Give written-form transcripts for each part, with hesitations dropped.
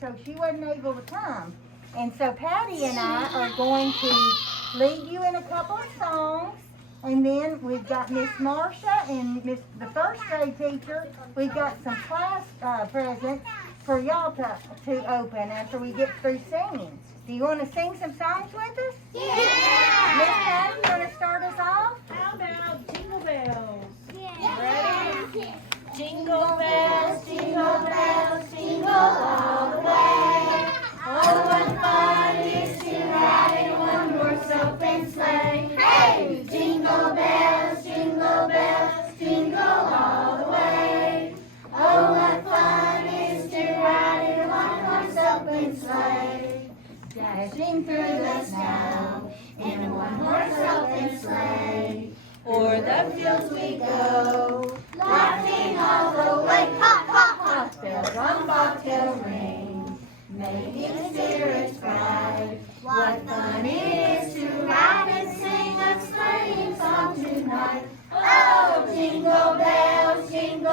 So she wasn't able to come. And so Patty and I are going to lead you in a couple of songs. And then we've got Miss Marsha and the first grade teacher. We've got some class presents for y'all to open after we get through singing. Do you want to sing some songs with us? Yeah! Miss Patty, you want to start us off? How about Jingle Bells? Yeah. Ready? Jingle bells, jingle all the way. Oh, what fun it is to ride in a one-horse open sleigh. Hey! Jingle bells, jingle all the way. Oh, what fun it is to ride in a one-horse open sleigh. Dashing through the snow in a one-horse open sleigh. O'er the fields we go, laughing all the way. Hop, hop, hop, bells on bobtail ring, making spirits bright. What fun it is to ride and sing a sleighing song tonight. Oh, jingle bells, jingle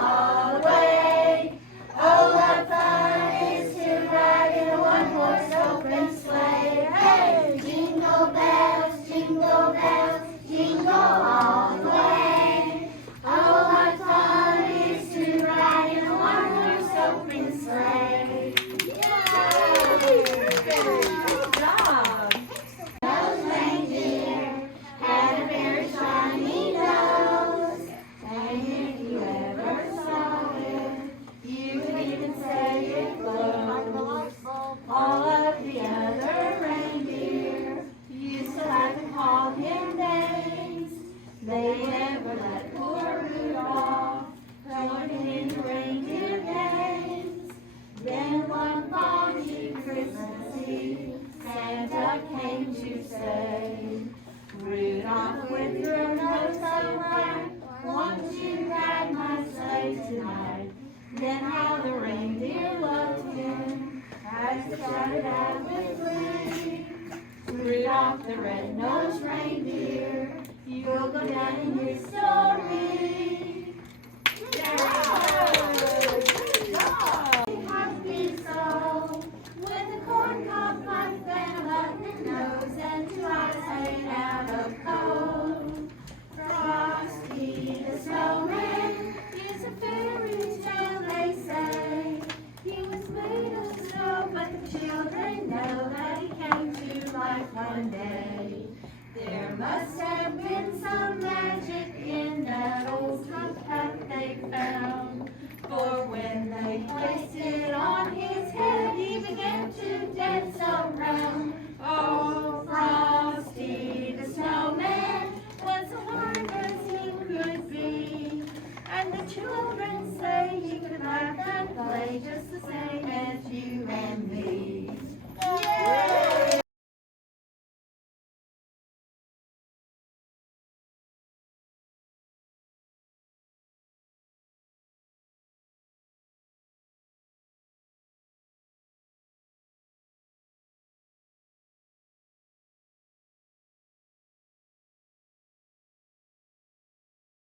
all the way. Oh, what fun it is to ride in a one-horse open sleigh. Hey, jingle bells, jingle all the way. Oh, what fun it is to ride in a one-horse open sleigh. Yay! Good job. Those reindeer had a very shiny nose, and if you ever saw it, you could even say it glows. All of the other reindeer used to like to call him names. They never let poor Rudolph join in the reindeer games. Then one foggy Christmas Eve, Santa came to say, Rudolph, with your nose so bright, won't you ride my sleigh tonight? Then how the reindeer loved him as he shouted out with glee. Rudolph the red-nosed reindeer, you'll go down in history.